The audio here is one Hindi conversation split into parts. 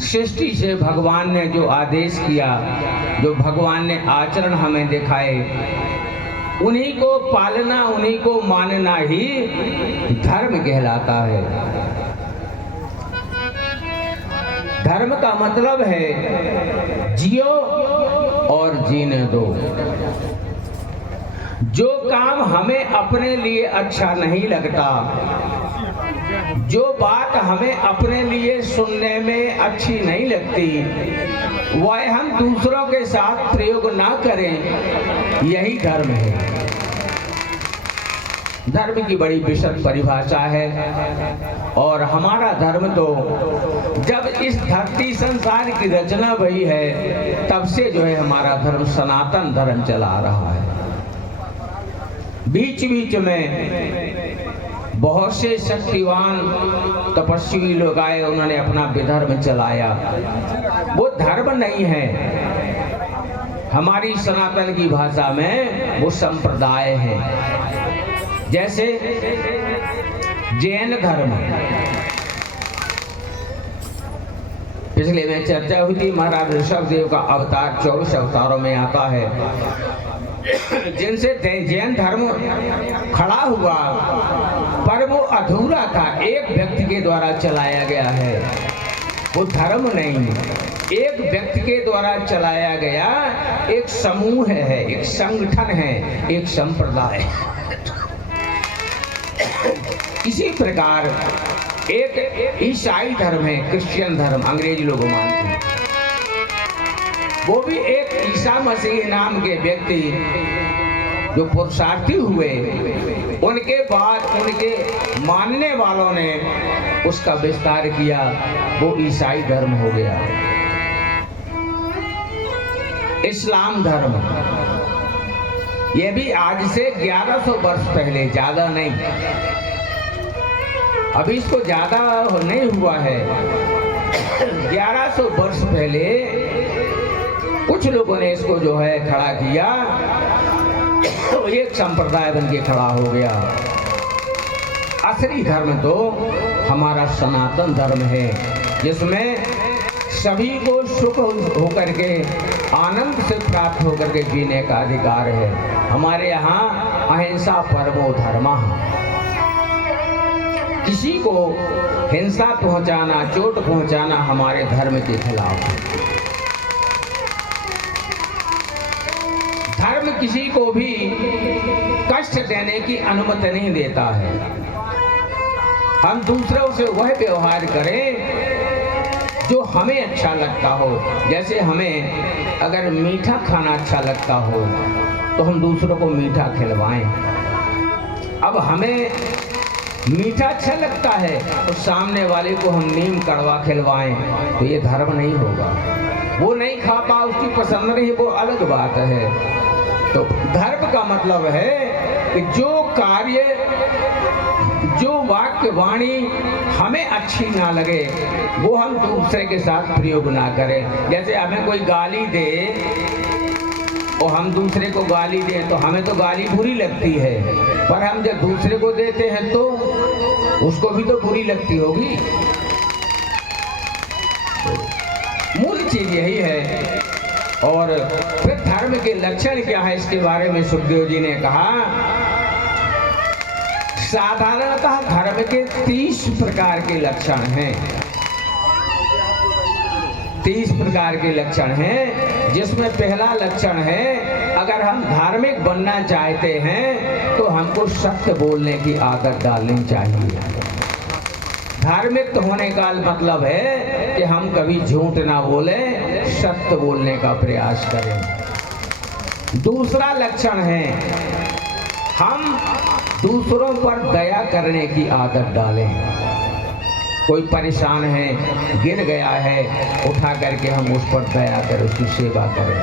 सृष्टि से भगवान ने जो आदेश किया, जो भगवान ने आचरण हमें दिखाए, उन्हीं को पालना, उन्हीं को मानना ही धर्म कहलाता है। धर्म का मतलब है जियो और जीने दो। जो काम हमें अपने लिए अच्छा नहीं लगता, जो बात हमें अपने लिए सुनने में अच्छी नहीं लगती, वह हम दूसरों के साथ प्रयोग ना करें, यही धर्म है। धर्म की बड़ी विशद परिभाषा है और हमारा धर्म तो जब इस धरती संसार की रचना हुई है तब से जो है हमारा धर्म सनातन धर्म चला रहा है। बीच बीच में बहुत से शक्तिवान तपस्वी लोग आए, उन्होंने अपना विधर्म चलाया। वो धर्म नहीं है, हमारी सनातन की भाषा में वो संप्रदाय है। जैसे जैन धर्म, पिछले में चर्चा हुई थी, महाराज ऋषभ देव का अवतार 24 अवतारों में आता है, जिनसे जैन धर्म खड़ा हुआ, पर वो अधूरा था, एक व्यक्ति के द्वारा चलाया गया है। वो धर्म नहीं, एक व्यक्ति के द्वारा चलाया गया एक समूह है, एक संगठन है, एक संप्रदाय। इसी प्रकार एक ईसाई धर्म है, क्रिश्चियन धर्म, अंग्रेजी लोग मानते हैं। वो भी एक ईसा मसीह नाम के व्यक्ति जो पुरुषार्थी हुए, उनके बाद उनके मानने वालों ने उसका विस्तार किया, वो ईसाई धर्म हो गया। इस्लाम धर्म, ये भी आज से 1100 वर्ष पहले, ज्यादा नहीं, अभी इसको ज्यादा नहीं हुआ है, 1100 वर्ष पहले कुछ लोगों ने इसको जो है खड़ा किया, तो एक संप्रदाय बन के खड़ा हो गया। असली धर्म तो हमारा सनातन धर्म है, जिसमें सभी को सुख होकर के, आनंद से प्राप्त होकर के जीने का अधिकार है। हमारे यहाँ अहिंसा परमो धर्मः, किसी को हिंसा पहुंचाना, चोट पहुंचाना हमारे धर्म के खिलाफ है। धर्म किसी को भी कष्ट देने की अनुमति नहीं देता है। हम दूसरों से वह व्यवहार करें जो हमें अच्छा लगता हो। जैसे हमें अगर मीठा खाना अच्छा लगता हो तो हम दूसरों को मीठा खिलवाएं। अब हमें मीठा अच्छा लगता है तो सामने वाले को हम नीम कड़वा खिलवाएं, तो ये धर्म नहीं होगा। वो नहीं खाता, उसकी पसंद नहीं, वो अलग बात है। तो धर्म का मतलब है कि जो कार्य, जो वाक्य वाणी हमें अच्छी ना लगे वो हम दूसरे के साथ प्रयोग ना करें। जैसे हमें कोई गाली दे और हम दूसरे को गाली दें तो हमें तो गाली बुरी लगती है, पर हम जब दूसरे को देते हैं तो उसको भी तो बुरी लगती होगी। मूल चीज यही है। और फिर धर्म के लक्षण क्या है, इसके बारे में सुखदेव जी ने कहा, साधारणतः धर्म के 30 प्रकार के लक्षण हैं। 30 प्रकार के लक्षण हैं, जिसमें पहला लक्षण है, अगर हम धार्मिक बनना चाहते हैं तो हमको सत्य बोलने की आदत डालनी चाहिए। धार्मिक होने का मतलब है कि हम कभी झूठ ना बोलें, सत्य बोलने का प्रयास करें। दूसरा लक्षण है, हम दूसरों पर दया करने की आदत डालें। कोई परेशान है, गिर गया है, उठा करके हम उस पर दया करें, उसकी सेवा करें।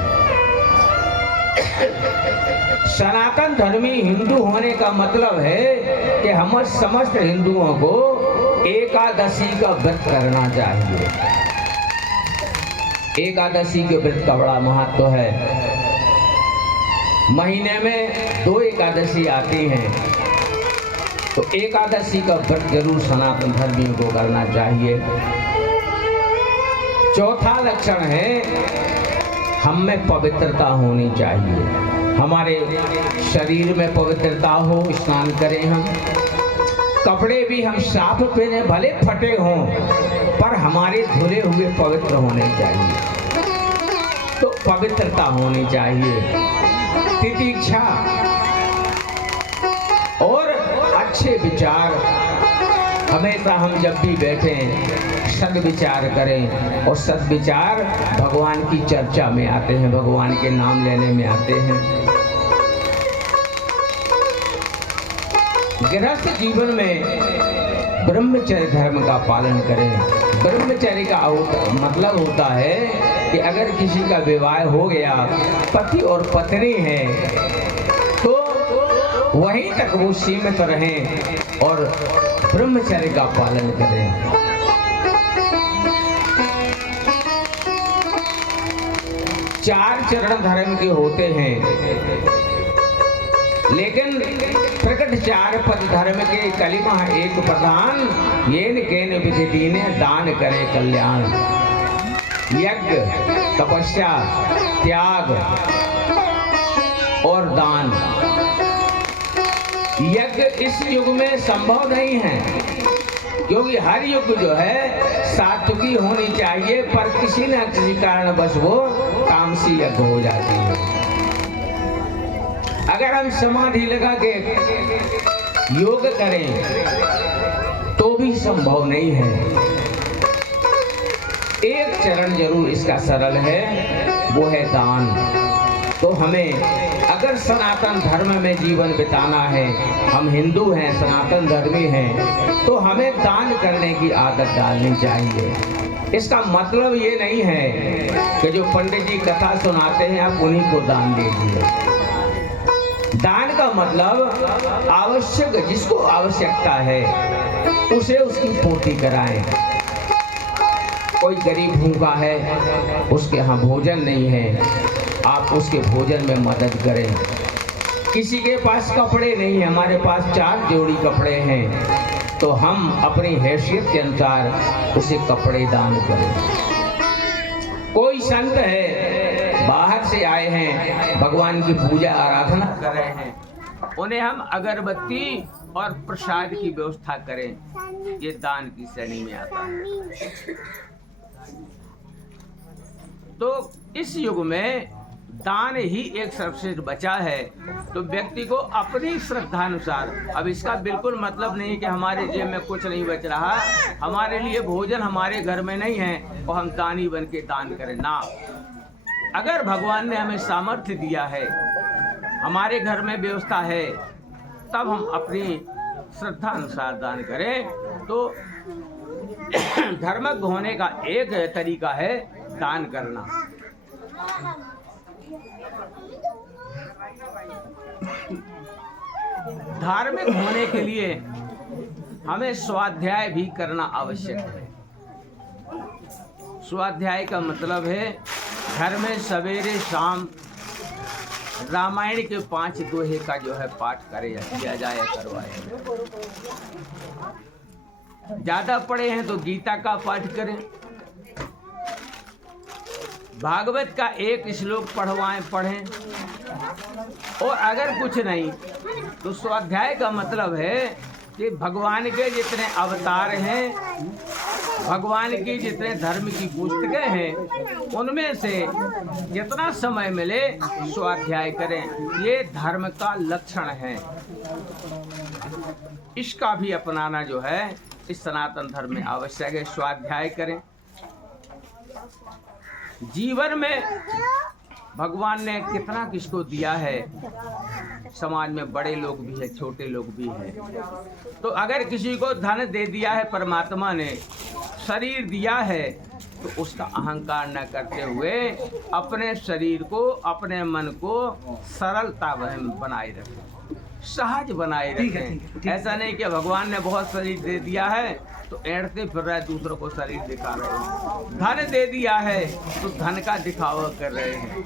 सनातन धर्मी हिंदू होने का मतलब है कि हम समस्त हिंदुओं को एकादशी का व्रत करना चाहिए। एकादशी के व्रत का बड़ा महत्व है। महीने में 2 एकादशी आती हैं, तो एकादशी का व्रत जरूर सनातन धर्मियों को करना चाहिए। चौथा लक्षण है हम में पवित्रता होनी चाहिए। हमारे शरीर में पवित्रता हो, स्नान करें हम, कपड़े भी हम साफ पहने, भले फटे हों पर हमारे धुले हुए पवित्र होने चाहिए। तो पवित्रता होनी चाहिए, तितिक्षा और अच्छे विचार। हमेशा हम जब भी बैठें सद्विचार करें, और सद्विचार भगवान की चर्चा में आते हैं, भगवान के नाम लेने में आते हैं। गृहस्थ जीवन में ब्रह्मचर्य धर्म का पालन करें। ब्रह्मचर्य का मतलब होता है कि अगर किसी का विवाह हो गया, पति और पत्नी है, तो वहीं तक वो सीमित रहें और ब्रह्मचर्य का पालन करें। चार चरण धर्म के होते हैं, लेकिन प्रकट चार पद धर्म के कलिमा एक प्रधान, येन केन विधि दीने दान करे कल्याण। यज्ञ, तपस्या, त्याग और दान। यज्ञ इस युग में संभव नहीं है, क्योंकि हर युग जो है सात्विकी होनी चाहिए, पर किसी न किसी कारण बस वो तामसी यज्ञ हो जाती है। अगर हम समाधि लगा के योग करें तो भी संभव नहीं है। एक चरण जरूर इसका सरल है, वो है दान। तो हमें अगर सनातन धर्म में जीवन बिताना है, हम हिंदू हैं, सनातन धर्मी हैं, तो हमें दान करने की आदत डालनी चाहिए। इसका मतलब ये नहीं है कि जो पंडित जी कथा सुनाते हैं आप उन्हीं को दान दे दीजिए। दान का मतलब आवश्यक, जिसको आवश्यकता है उसे उसकी पूर्ति कराएं। कोई गरीब भूखा है, उसके यहाँ भोजन नहीं है, आप उसके भोजन में मदद करें। किसी के पास कपड़े नहीं है, हमारे पास 4 जोड़ी कपड़े हैं, तो हम अपनी हैसियत के अनुसार उसे कपड़े दान करें। कोई संत है, बाहर से आए हैं, भगवान की पूजा आराधना कर रहे हैं, उन्हें हम अगरबत्ती और प्रसाद की व्यवस्था करें, ये दान की श्रेणी में आता है। तो इस युग में दान ही एक सर्वश्रेष्ठ बचा है। तो व्यक्ति को अपनी श्रद्धा अनुसार, अब इसका बिल्कुल मतलब नहीं कि हमारे जेब में कुछ नहीं बच रहा, हमारे लिए भोजन हमारे घर में नहीं है और हम दानी बन के दान करें ना। अगर भगवान ने हमें सामर्थ्य दिया है, हमारे घर में व्यवस्था है, तब हम अपनी श्रद्धा अनुसार दान करें। तो धर्मज्ञ होने का एक तरीका है दान करना। धार्मिक होने के लिए हमें स्वाध्याय भी करना आवश्यक है। स्वाध्याय का मतलब है घर में सवेरे शाम रामायण के 5 दोहे का जो है पाठ किया जाए, करवाए। ज्यादा पढ़े हैं तो गीता का पाठ करें, भागवत का 1 श्लोक पढ़ें। और अगर कुछ नहीं तो स्वाध्याय का मतलब है कि भगवान के जितने अवतार हैं, भगवान की जितने धर्म की पुस्तकें हैं, उनमें से जितना समय मिले स्वाध्याय करें। ये धर्म का लक्षण है, इसका भी अपनाना जो है इस सनातन धर्म में आवश्यक है। स्वाध्याय करें। जीवन में भगवान ने कितना किसको दिया है, समाज में बड़े लोग भी हैं, छोटे लोग भी हैं। तो अगर किसी को धन दे दिया है परमात्मा ने, शरीर दिया है, तो उसका अहंकार न करते हुए अपने शरीर को, अपने मन को सरलता बनाए रखें, सहज बनाए रखें। ऐसा नहीं कि भगवान ने बहुत शरीर दे दिया है तो ऐंठते फिर रहे, दूसरों को शरीर दिखा रहे हैं। धन दे दिया है तो धन का दिखावा कर रहे हैं,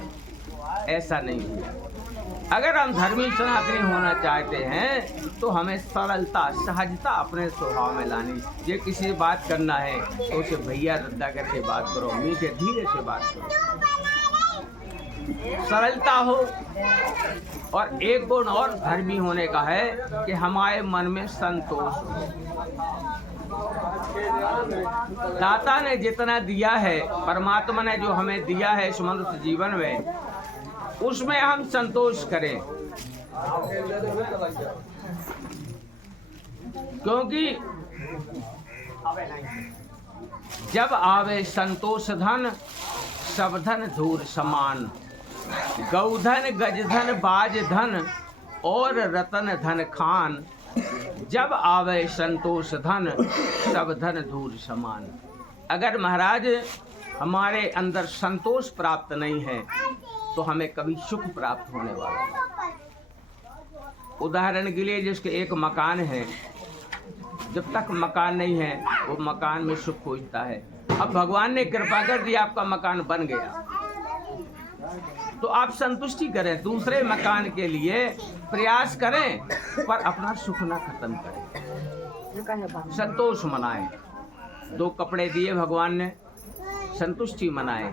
ऐसा नहीं हुआ। अगर हम धर्मी सनातनी होना चाहते हैं तो हमें सरलता सहजता अपने स्वभाव में लानी। ये किसी से बात करना है तो उसे भैया रद्दा करके बात करो, मीठे धीरे से बात करो, सरलता हो। और एक गुण और धर्मी होने का है कि हमारे मन में संतोष हो। दाता ने जितना दिया है, परमात्मा ने जो हमें दिया है इस मनुष्य जीवन में, उसमें हम संतोष करें। क्योंकि जब आवे संतोष धन, सब धन धूर समान। गौधन गजधन बाज धन और रतन धन खान। जब आवे संतोष धन, सब धन धूर समान। अगर महाराज हमारे अंदर संतोष प्राप्त नहीं है तो हमें कभी सुख प्राप्त होने वाला है। उदाहरण के लिए जिसके एक मकान है, जब तक मकान नहीं है वो मकान में सुख खोजता है। अब भगवान ने कृपा कर दी, आपका मकान बन गया, तो आप संतुष्टि करें, दूसरे मकान के लिए प्रयास करें, पर अपना सुख ना खत्म करें, संतोष मनाएं। 2 कपड़े दिए भगवान ने, संतुष्टि मनाएं।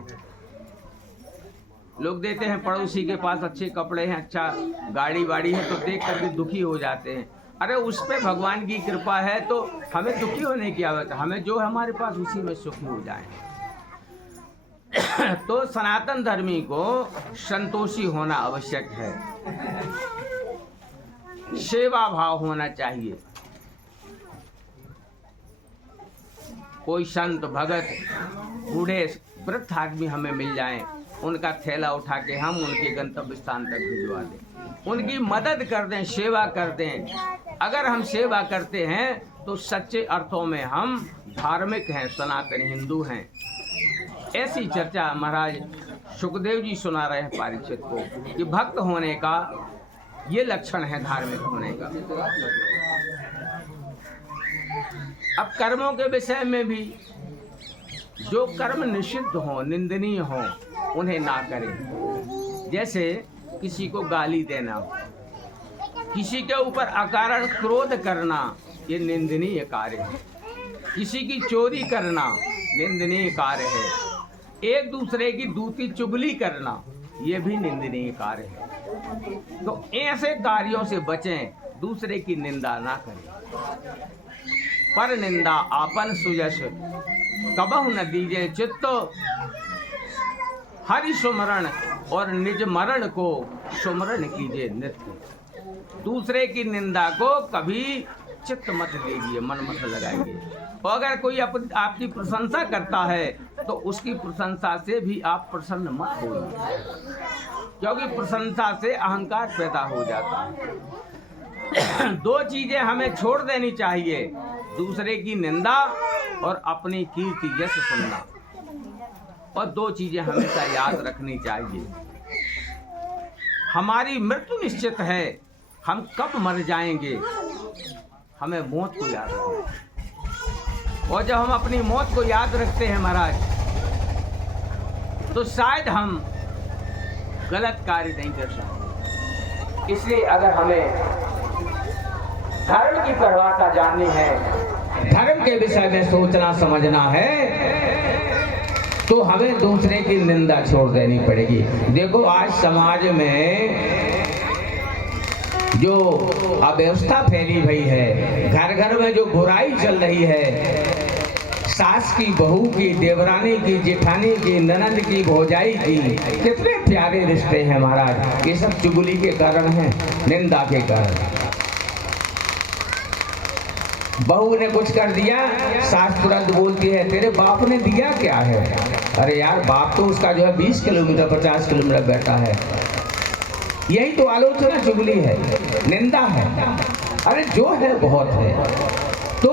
लोग देते हैं पड़ोसी के पास अच्छे कपड़े हैं, अच्छा गाड़ी वाड़ी है, तो देख करके दुखी हो जाते हैं। अरे उस पे भगवान की कृपा है तो हमें दुखी होने की आवश्यकता, हमें जो है हमारे पास उसी में सुखी हो जाए। तो सनातन धर्मी को संतोषी होना आवश्यक है, सेवा भाव होना चाहिए। कोई संत भगत बूढ़े वृद्ध आदमी हमें मिल जाएं, उनका थैला उठा के हम उनके गंतव्य स्थान तक भिजवा दें, उनकी मदद कर दें, सेवा कर दें। अगर हम सेवा करते हैं तो सच्चे अर्थों में हम धार्मिक हैं, सनातन हिंदू हैं। ऐसी चर्चा महाराज सुखदेव जी सुना रहे हैं परीक्षित को कि भक्त होने का ये लक्षण है धार्मिक होने का। अब कर्मों के विषय में भी जो कर्म निषिद्ध हो, निंदनीय हो, उन्हें ना करें। जैसे किसी को गाली देना, किसी के ऊपर अकारण क्रोध करना, ये निंदनीय कार्य है। किसी की चोरी करना निंदनीय कार्य है। एक दूसरे की दूती चुगली करना, ये भी निंदनीय कार्य है। तो ऐसे कार्यों से बचें, दूसरे की निंदा ना करें। पर निंदा आपन सुयश, कबहु न दीजे चित्त। हरि सुमरण और निज मरण को सुमरण कीजिए नित्य। दूसरे की निंदा को कभी चित्त मत लीजिए, मन मत लगाइए। और अगर कोई आपकी प्रशंसा करता है तो उसकी प्रशंसा से भी आप प्रसन्न मत होइए, क्योंकि प्रशंसा से अहंकार पैदा हो जाता है। 2 चीजें हमें छोड़ देनी चाहिए, दूसरे की निंदा और अपनी कीर्ति यश सुनना। और 2 चीजें हमेशा याद रखनी चाहिए, हमारी मृत्यु निश्चित है, हम कब मर जाएंगे, हमें मौत को याद रखना। और जब हम अपनी मौत को याद रखते हैं महाराज, तो शायद हम गलत कार्य नहीं कर सकते। इसलिए अगर हमें धर्म की परिभाषा जाननी है, धर्म के विषय में सोचना समझना है, तो हमें दूसरे की निंदा छोड़ देनी पड़ेगी। देखो आज समाज में जो अव्यवस्था फैली हुई है, घर घर में जो बुराई चल रही है, सास की, बहू की, देवरानी की, जेठानी की, ननद की, भौजाई की, कितने प्यारे रिश्ते हैं महाराज। ये सब चुगली के कारण हैं, निंदा के कारण। बहू ने कुछ कर दिया, सास तुरंत बोलती है तेरे बाप ने दिया क्या है। अरे यार, बाप तो उसका जो है 20 किलोमीटर 50 किलोमीटर बैठा है। यही तो आलोचना चुगली है, निंदा है। अरे जो है बहुत है, तो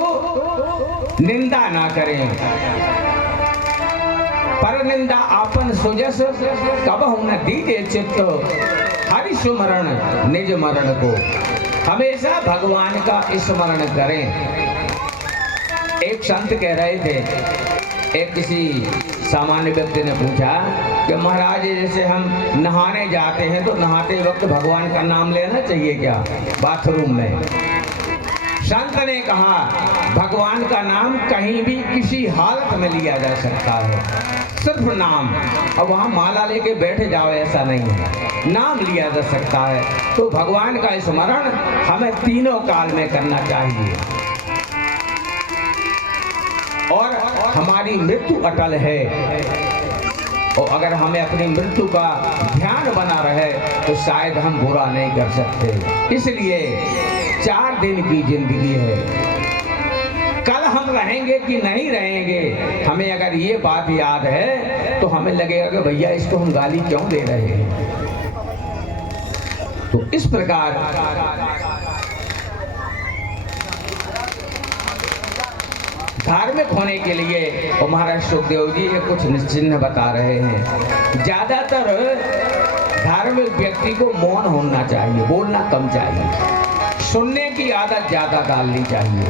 निंदा ना करें। पर निंदा आपन सुजस, कबहु न दीजे चित्त। हरि सुमरण निज मरण को, हमेशा भगवान का स्मरण करें। एक संत कह रहे थे एक किसी सामान्य व्यक्ति ने पूछा कि महाराज जैसे हम नहाने जाते हैं तो नहाते वक्त भगवान का नाम लेना चाहिए क्या बाथरूम में? संत ने कहा भगवान का नाम कहीं भी किसी हालत में लिया जा सकता है, सिर्फ नाम। अब वहाँ माला लेके बैठ जाओ ऐसा नहीं है, नाम लिया जा सकता है। तो भगवान का स्मरण हमें तीनों काल में करना चाहिए और हमारी मृत्यु अटल है। और अगर हमें अपनी मृत्यु का ध्यान बना रहे तो शायद हम बुरा नहीं कर सकते। इसलिए 4 दिन की जिंदगी है, कल हम रहेंगे कि नहीं रहेंगे, हमें अगर ये बात याद है तो हमें लगेगा कि भैया इसको हम गाली क्यों दे रहे हैं। तो इस प्रकार धार्मिक होने के लिए और महाराज सुखदेव जी ये कुछ निश्चिन्ह बता रहे हैं। ज्यादातर धार्मिक व्यक्ति को मौन होना चाहिए, बोलना कम चाहिए, सुनने की आदत ज्यादा डालनी चाहिए।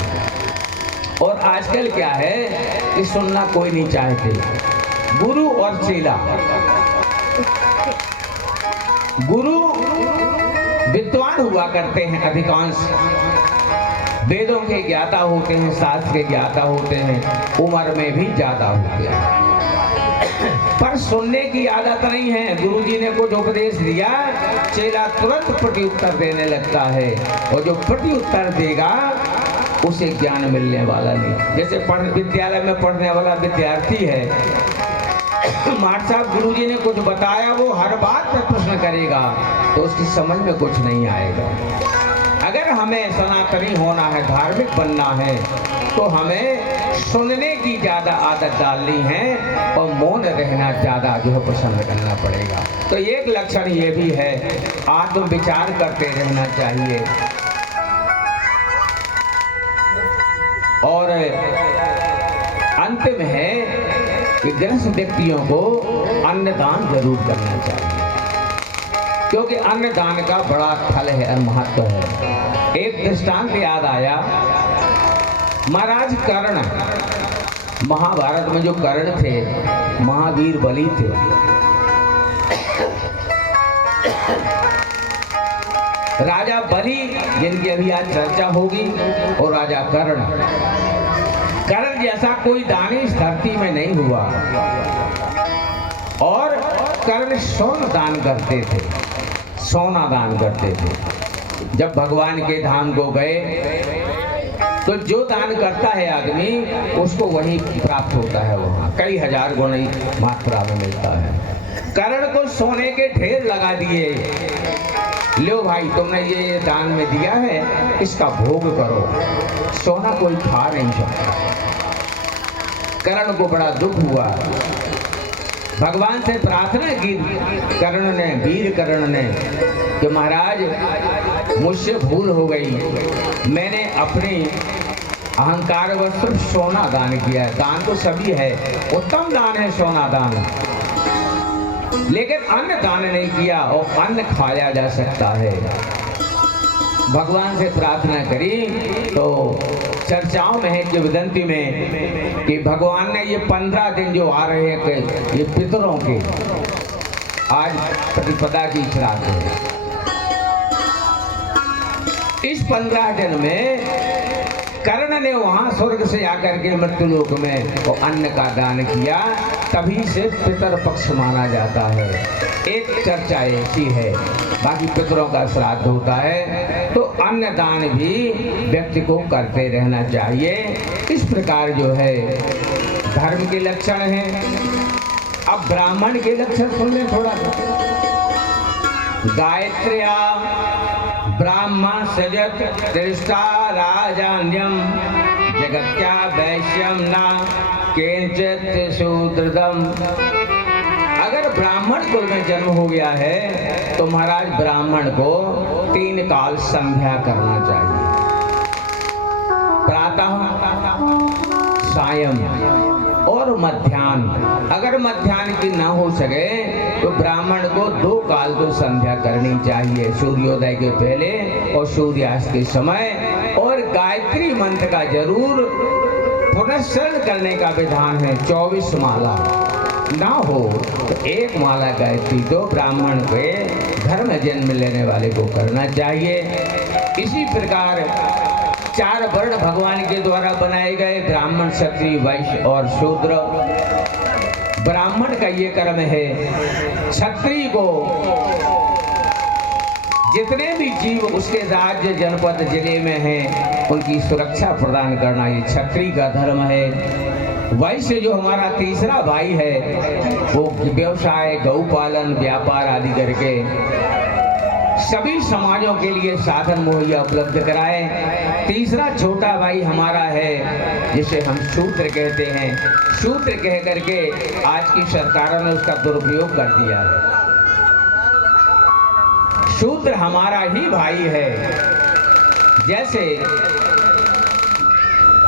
और आजकल क्या है कि सुनना कोई नहीं चाहते। गुरु और चेला, गुरु विद्वान हुआ करते हैं, अधिकांश वेदों के ज्ञाता होते हैं, शास्त्र के ज्ञाता होते हैं, उम्र में भी ज्यादा होते हैं, पर सुनने की आदत नहीं है। गुरुजी ने कुछ उपदेश दिया, चेला तुरंत प्रत्युत्तर देने लगता है और जो प्रत्युत्तर देगा उसे ज्ञान मिलने वाला नहीं। जैसे विद्यालय में पढ़ने वाला विद्यार्थी है, मास्टर साहब गुरुजी ने कुछ बताया, वो हर बात पर प्रश्न करेगा तो उसकी समझ में कुछ नहीं आएगा। अगर हमें सनातनी होना है, धार्मिक बनना है, तो हमें सुनने की ज्यादा आदत डालनी है और मौन रहना ज्यादा जो है पसंद करना पड़ेगा। तो एक लक्षण ये भी है, आत्म विचार करते रहना चाहिए। और अंतिम है कि गृहस्थ व्यक्तियों को अन्नदान जरूर करना चाहिए, क्योंकि अन्नदान का बड़ा फल है और महत्व है। एक दृष्टांत याद आया, महाराज कर्ण, महाभारत में जो कर्ण थे, महावीर बलि थे। राजा बलि जिनकी अभी आज चर्चा होगी और राजा कर्ण, कर्ण जैसा कोई दानी इस धरती में नहीं हुआ। और कर्ण सोना दान करते थे, सोना दान करते थे। जब भगवान के धाम को गए तो जो दान करता है आदमी उसको वही प्राप्त होता है, वहाँ कई हजार गुणी मात्रा में मिलता है। कर्ण को सोने के ढेर लगा दिए, लो भाई तुमने ये दान में दिया है, इसका भोग करो। सोना कोई खा नहीं सकता। कर्ण को बड़ा दुख हुआ, भगवान से प्रार्थना की कर्ण ने, वीर कर्ण ने, कि महाराज मुझसे भूल हो गई, मैंने अपनी अहंकार व सिर्फ सोना दान किया है। दान तो सभी है, उत्तम दान है सोना दान, लेकिन अन्न दान नहीं किया और अन्न खाया जा सकता है। भगवान से प्रार्थना करी तो चर्चाओं में है, किंवदंती में, कि भगवान ने ये 15 दिन जो आ रहे हैं ये पितरों के आज प्रतिपदा की श्राद्ध है। इस 15 दिन में कर्ण ने वहां स्वर्ग से आकर के मृत्युलोक में वो अन्न का दान किया, तभी से पितर पक्ष माना जाता है। एक चर्चा ऐसी है, बाकी पितरों का श्राद्ध होता है। तो अन्न दान भी व्यक्ति को करते रहना चाहिए। इस प्रकार जो है धर्म के लक्षण हैं। अब ब्राह्मण के लक्षण सुन लें थोड़ा सा। गायत्र्या ब्राह्मण सजत दृष्टा राजान्यम जगत्या वैश्यम न केंचित शूद्रदम। अगर ब्राह्मण कुल में जन्म हो गया है तो महाराज ब्राह्मण को 3 काल संध्या करना चाहिए, प्रातः, सायं और मध्याह्न। अगर मध्याह्न की ना हो सके तो ब्राह्मण को 2 काल तो संध्या करनी चाहिए, सूर्योदय के पहले और सूर्यास्त के समय। और गायत्री मंत्र का जरूर पुनस्मरण करने का विधान है 24 माला, ना हो तो एक माला गायत्री दो ब्राह्मण के घर में जन्म लेने वाले को करना चाहिए। इसी प्रकार 4 वर्ण भगवान के द्वारा बनाए गए, ब्राह्मण, क्षत्रिय, वैश्य और शूद्र। ब्राह्मण का ये कर्म है क्षत्रिय को जितने भी जीव उसके राज्य, जनपद, जिले में हैं उनकी सुरक्षा प्रदान करना ये क्षत्रिय का धर्म है। वैश्य जो हमारा तीसरा भाई है वो व्यवसाय, गौपालन, व्यापार आदि करके सभी समाजों के लिए साधन मुहैया उपलब्ध कराए। तीसरा छोटा भाई हमारा है जिसे हम शूद्र कहते हैं। शूद्र कह करके आज की सरकारों ने उसका दुरुपयोग कर दिया है। शूद्र हमारा ही भाई है। जैसे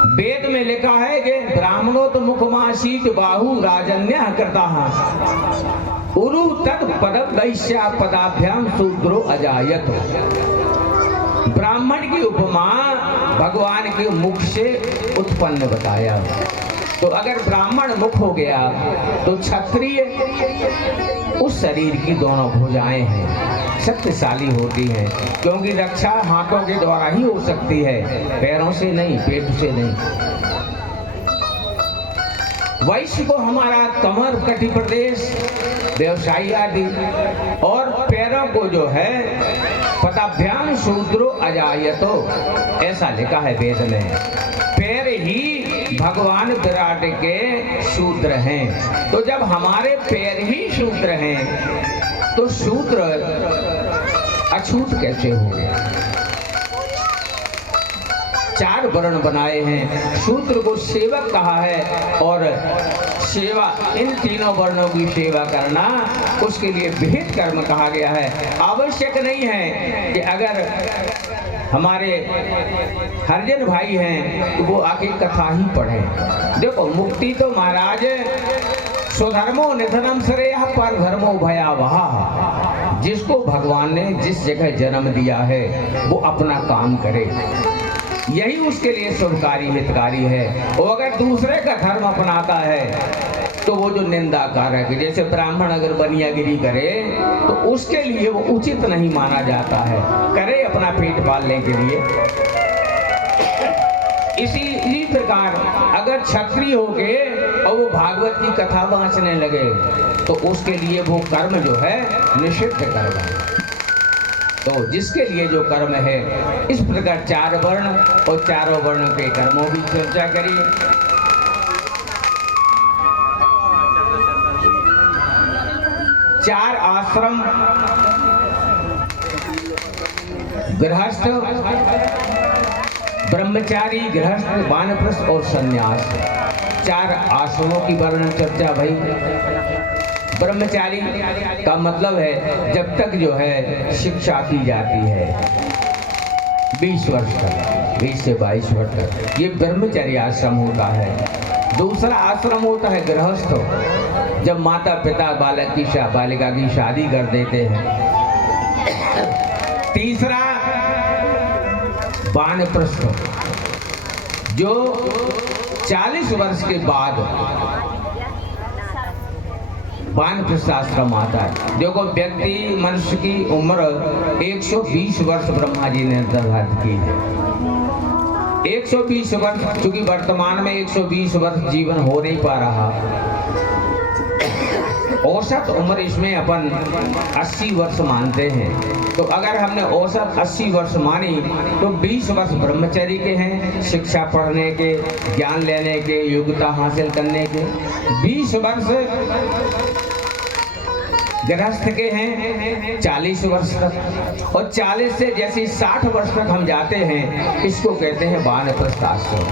वेद में लिखा है कि ब्राह्मणोत मुखमासीत बाहु राजन्य करता उरु तद पदम वैश्या पदाभ्याम शूद्रो अजायत। ब्राह्मण की उपमा भगवान के मुख से उत्पन्न बताया। तो अगर ब्राह्मण मुख हो गया तो क्षत्रिय उस शरीर की दोनों भुजाएं हैं, शक्तिशाली होती हैं, क्योंकि रक्षा हाथों के द्वारा ही हो सकती है, पैरों से नहीं, पेट से नहीं। वैश्य को हमारा कमर, कटी प्रदेश, व्यवसायी आदि, और पैरों को जो है पदाभ्याम शूद्रो अजायतो, ऐसा लिखा है वेद में। पैर ही भगवान विराट के शूद्र हैं। तो जब हमारे पैर ही शूद्र हैं तो शूद्र अछूत कैसे हो गया? 4 वर्ण बनाए हैं। शूद्र को सेवक कहा है और सेवा, इन तीनों वर्णों की सेवा करना उसके लिए विहित कर्म कहा गया है। आवश्यक नहीं है कि अगर हमारे हरिजन भाई हैं तो वो आके कथा ही पढ़ें। देखो मुक्ति तो महाराज स्वधर्मो निधनम श्रेयः पर धर्मो भयावह। जिसको भगवान ने जिस जगह जन्म दिया है वो अपना काम करे, यही उसके लिए शुभकारी हितकारी है। और अगर दूसरे का धर्म अपनाता है तो वो जो निंदा कारक है, जैसे ब्राह्मण अगर बनियागिरी करे तो उसके लिए वो उचित नहीं माना जाता है, करे अपना पेट पालने के लिए। इसी प्रकार अगर क्षत्रिय हो गए और वो भागवत की कथा वाँचने लगे तो उसके लिए वो कर्म जो है निषिद्ध कर्म है। तो जिसके लिए जो कर्म है, इस प्रकार 4 वर्ण और चारों वर्णों के कर्मों की चर्चा करिए। चार आश्रम, गृहस्थ, ब्रह्मचारी, गृहस्थ, वानप्रस्थ और सन्यास। 4 आश्रमों की वर्णन चर्चा भाई। ब्रह्मचारी का मतलब है जब तक जो है शिक्षा की जाती है 20 वर्ष तक, 20 से 22 वर्ष तक, ये ब्रह्मचर्य आश्रम होता है। दूसरा आश्रम होता है गृहस्थ, जब माता पिता बालक की बालिका की शादी कर देते हैं। तीसरा वानप्रस्थ, जो 40 वर्ष के बाद वानप्रस्थ आश्रम आता है। देखो व्यक्ति मनुष्य की उम्र 120 वर्ष ब्रह्मा जी ने निर्धारित की है। 120 वर्ष, चूंकि वर्तमान में 120 वर्ष जीवन हो नहीं पा रहा, औसत उम्र इसमें अपन 80 वर्ष मानते हैं। तो अगर हमने औसत 80 वर्ष मानी तो 20 वर्ष ब्रह्मचर्य के हैं, शिक्षा पढ़ने के, ज्ञान लेने के, योग्यता हासिल करने के। 20 वर्ष गृहस्थ के हैं 40 वर्ष तक, और 40 से जैसे 60 वर्ष तक हम जाते हैं, इसको कहते हैं वानप्रस्थ आश्रम।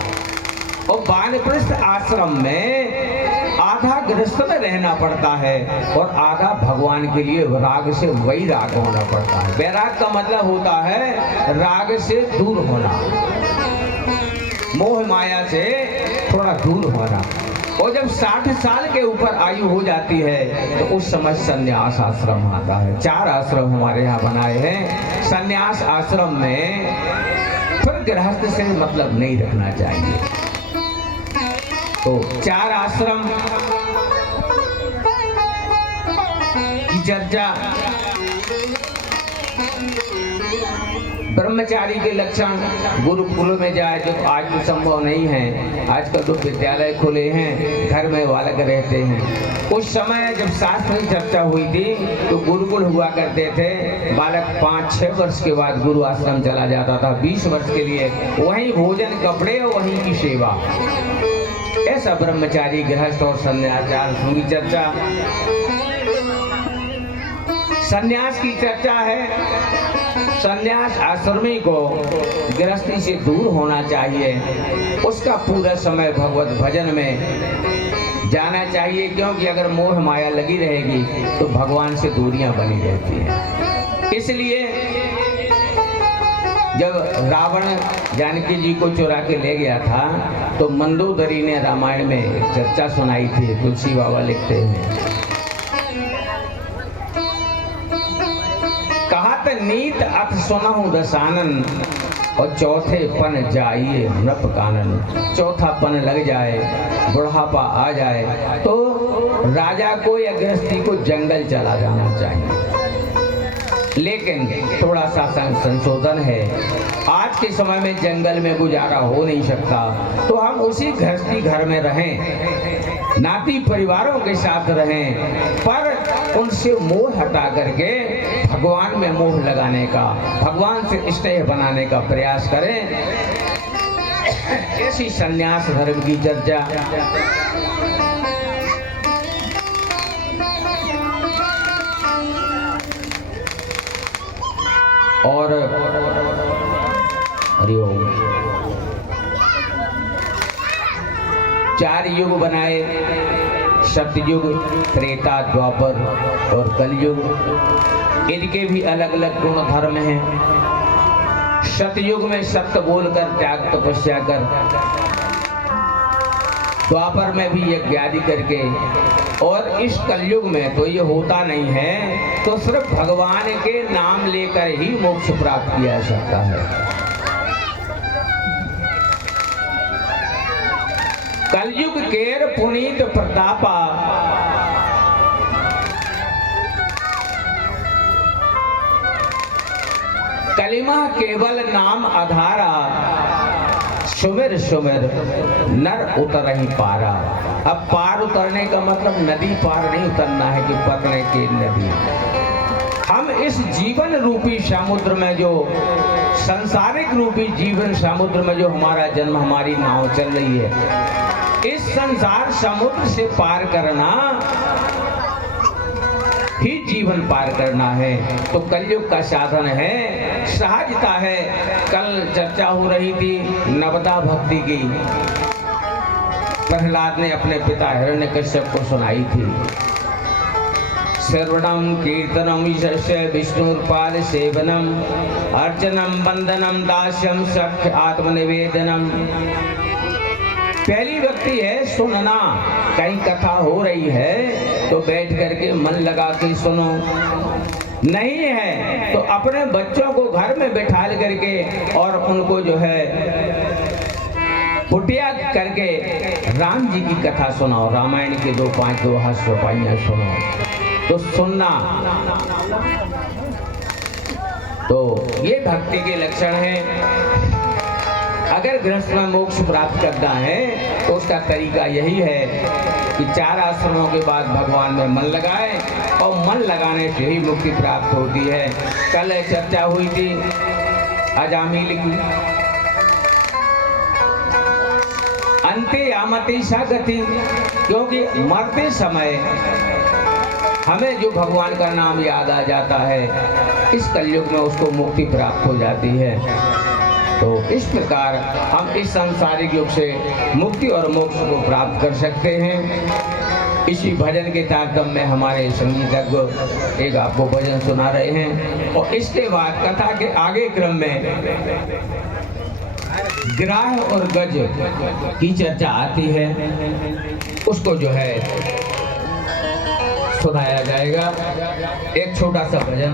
और वानप्रस्थ आश्रम में आधा गृहस्थ में रहना पड़ता है और आधा भगवान के लिए राग से वैराग होना पड़ता है। वैराग का मतलब होता है राग से दूर होना, मोह माया से थोड़ा दूर होना। और जब 60 साल के ऊपर आयु हो जाती है तो उस समय संन्यास आश्रम आता है। 4 आश्रम हमारे यहाँ बनाए हैं। संन्यास आश्रम में फिर गृहस्थ से मतलब नहीं रखना चाहिए। तो 4 आश्रम की चर्चा, ब्रह्मचारी के लक्षण, गुरुकुल में जाए जो आज तो संभव नहीं है। आजकल तो विद्यालय खुले हैं, घर में बालक रहते हैं। उस समय जब शास्त्र की चर्चा हुई थी तो गुरुकुल हुआ करते थे। बालक 5-6 वर्ष के बाद गुरु आश्रम चला जाता था, 20 वर्ष के लिए वहीं भोजन, कपड़े और वहीं की सेवा। ऐसा ब्रह्मचारी, गृहस्थ और सन्यासी की चर्चा। सन्यास की चर्चा है। सन्यास आश्रमी को गृहस्थी से दूर होना चाहिए, उसका पूरा समय भगवत भजन में जाना चाहिए, क्योंकि अगर मोह माया लगी रहेगी तो भगवान से दूरियां बनी रहती हैं। इसलिए जब रावण जानकी जी को चुरा के ले गया था तो मंदोदरी ने रामायण में एक चर्चा सुनाई थी। तुलसी बाबा लिखते हैं, नीत अथ सुनहु दसानन और चौथे पन जाइए नृप कानन। चौथा पन लग जाए, बुढ़ापा आ जाए तो राजा को या गृहस्थी को जंगल चला जाना चाहिए। लेकिन थोड़ा सा संशोधन है, आज के समय में जंगल में गुजारा हो नहीं सकता, तो हम उसी गृहस्थी घर में रहें, नाती परिवारों के साथ रहें, पर उनसे मोह हटा करके भगवान में मोह लगाने का, भगवान से स्नेह बनाने का प्रयास करें। ऐसी संन्यास धर्म की चर्चा। और हरिओम 4 युग बनाए, सतयुग, त्रेता, द्वापर और कलयुग। इनके भी अलग अलग गुण धर्म हैं। सतयुग में सत्य बोलकर त्याग तपस्या कर, द्वापर में भी यज्ञ आदि करके, और इस कलयुग में तो ये होता नहीं है, तो सिर्फ भगवान के नाम लेकर ही मोक्ष प्राप्त किया जा सकता है। कलयुग केर पुनीत प्रतापा, कलिमा केवल नाम आधारा, सुमिर सुमिर नर उतर ही पारा। अब पार उतरने का मतलब नदी पार नहीं उतरना है कि पकड़े के नदी। हम इस जीवन रूपी समुद्र में, जो संसारिक रूपी जीवन समुद्र में जो हमारा जन्म, हमारी नाव चल रही है, इस संसार समुद्र से पार करना ही जीवन पार करना है। तो कलयुग का साधन है, सहजता है। कल चर्चा हो रही थी नवदा भक्ति की, प्रहलाद ने अपने पिता हिरण्यकश्यप को सुनाई थी। श्रवणम कीर्तनम यशस्य विष्णुर्पाद सेवनम, अर्चनम वंदनम दास्यम सख्य आत्मनिवेदनम। पहली व्यक्ति है सुनना, कहीं कथा हो रही है तो बैठ करके मन लगा के सुनो, नहीं है तो अपने बच्चों को घर में बैठा करके और उनको जो है पुटिया करके राम जी की कथा सुनाओ, रामायण के 2-5 दोहा चौपाइयां सुनो, तो सुनना। तो ये भक्ति के लक्षण हैं। अगर गृहस्थ में मोक्ष प्राप्त करना है तो उसका तरीका यही है कि 4 आश्रमों के बाद भगवान में मन लगाए, और मन लगाने से ही मुक्ति प्राप्त होती है। कल चर्चा हुई थी अजामिल की, अंते आमति सा गति, क्योंकि मरते समय हमें जो भगवान का नाम याद आ जाता है, इस कलयुग में उसको मुक्ति प्राप्त हो जाती है। तो इस प्रकार हम इस सांसारिक युग से मुक्ति और मोक्ष को प्राप्त कर सकते हैं। इसी भजन के तारतम्य में हमारे संगीतज्ञ एक आपको भजन सुना रहे हैं, और इसके बाद कथा के आगे क्रम में ग्राह और गज की चर्चा आती है, उसको जो है सुनाया जाएगा। एक छोटा सा भजन।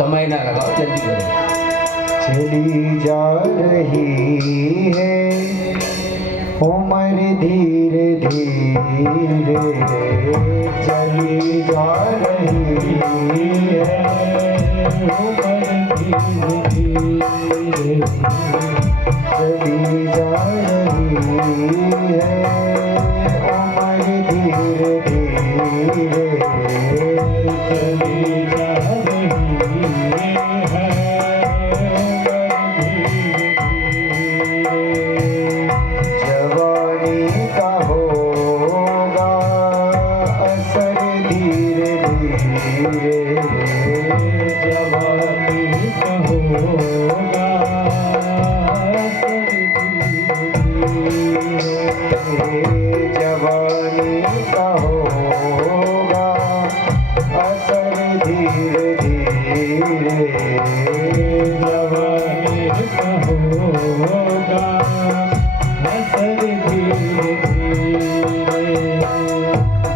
समय ना लगाओ, जल्दी करो। चली जा रही है उम्र धीरे धीरे, चली जा रही है उम्र धीरे धीरे, चली जा रही है उम्र धीरे धीरे, चली जा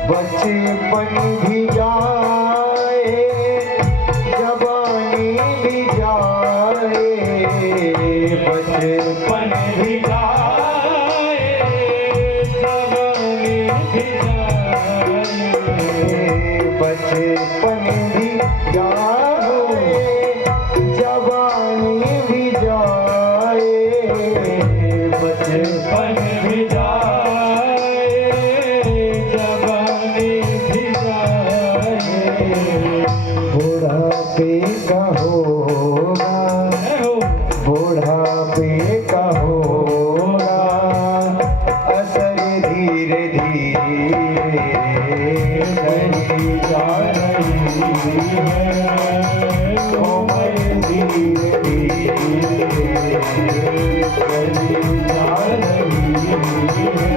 बचपन भी जाए जवानी भी जाए, बचपन भी जाए जवानी भी जाए, बचपन भी जाए जवानी भी जाए, बचपन भी बुढ़ापे का होगा, बुढ़ापे का होगा असर धीरे धीरे, चली जा रही है उम्र धीरे धीरे, चली जा रही है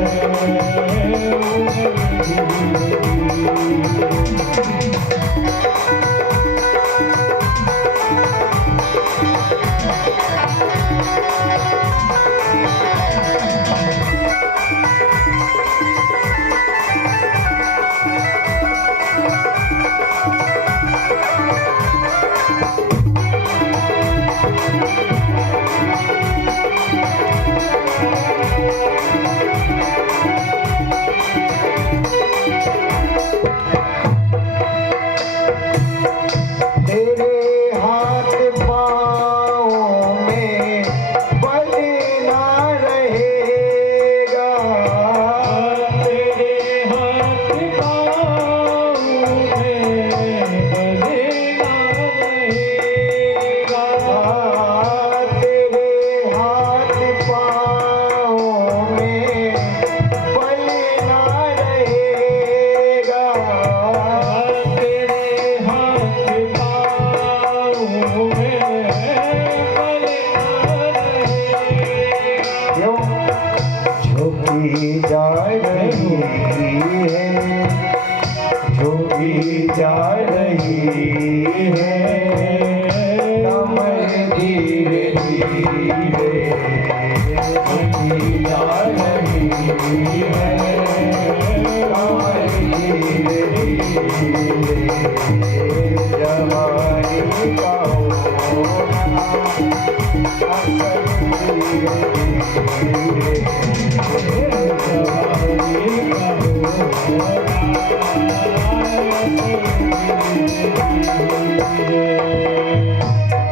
जा रही है कमर धीरे धीरे जा रही है कमर धीरे धीरे जवानी का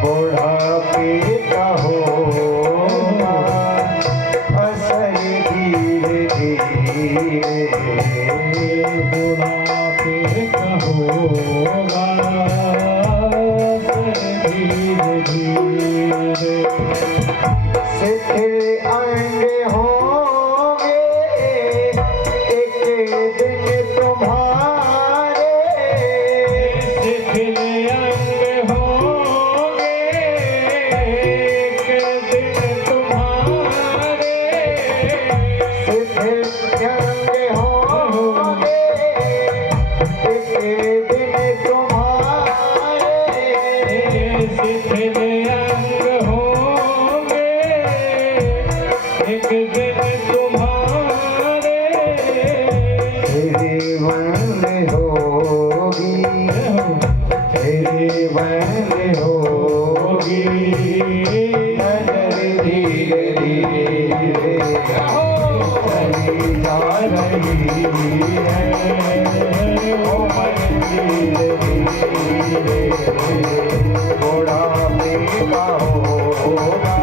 बुढ़ापे का होगा असर धीरे धीरे, बुढ़ापे का होगा असर धीरे धीरे, शिथिल अंग होंगे एक दिन तुम्हारे, शिथिल अंग होंगे एक दिन तुम्हारे, शिथिल अंग होंगे एक दिन तुम्हारे, शिथिल अंग होंगे एक दिन तुम्हारे, तेरी बंद होगी, तेरी बंद होगी नजर धीरे धीरे चली जा रही है, ओ मन धीरे धीरे, बुढ़ापे का होगा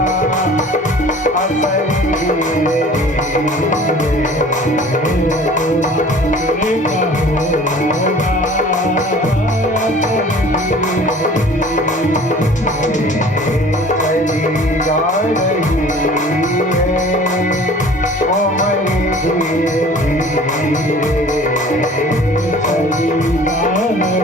असर धीरे धीरे, बुढ़ापे का होगा असर चली जा रही है, ओ मन धीरे धीरे चली जा रही है,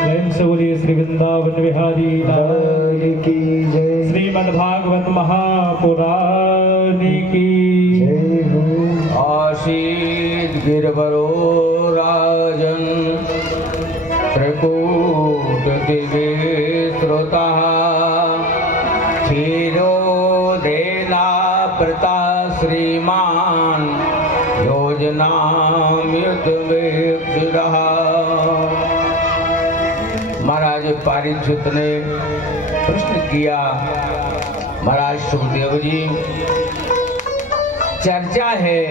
प्रेम से बोलिए श्री वृंदावन बिहारी लाल की जय, श्रीमद् भागवत महापुराण की जय हो। आसीत गिरवरो राजन त्रिकूट दिव्य श्रोता क्षीरो देला प्रता श्रीमान योजनामृत रहा। महाराज पारीक्षित ने प्रश्न किया, महाराज सुखदेव जी, चर्चा है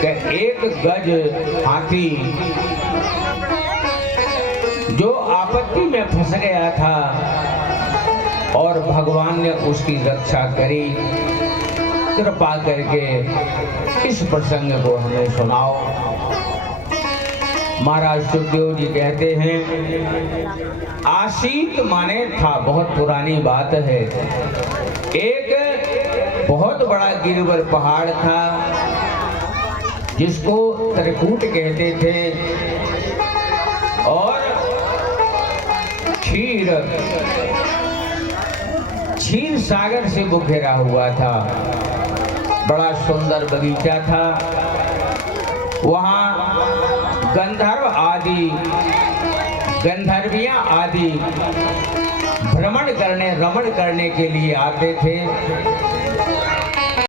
कि एक गज हाथी जो आपत्ति में फंस गया था और भगवान ने उसकी रक्षा करी, कृपा करके इस प्रसंग को हमें सुनाओ। महाराज सुखदेव जी कहते हैं, आशीत माने था, बहुत पुरानी बात है। एक बहुत बड़ा गिरिवर पहाड़ था जिसको त्रिकूट कहते थे, और क्षीर सागर से वो घिरा हुआ था। बड़ा सुंदर बगीचा था, वहाँ गंधर्व आदि गंधर्वियाँ आदि रमण करने के लिए आते थे।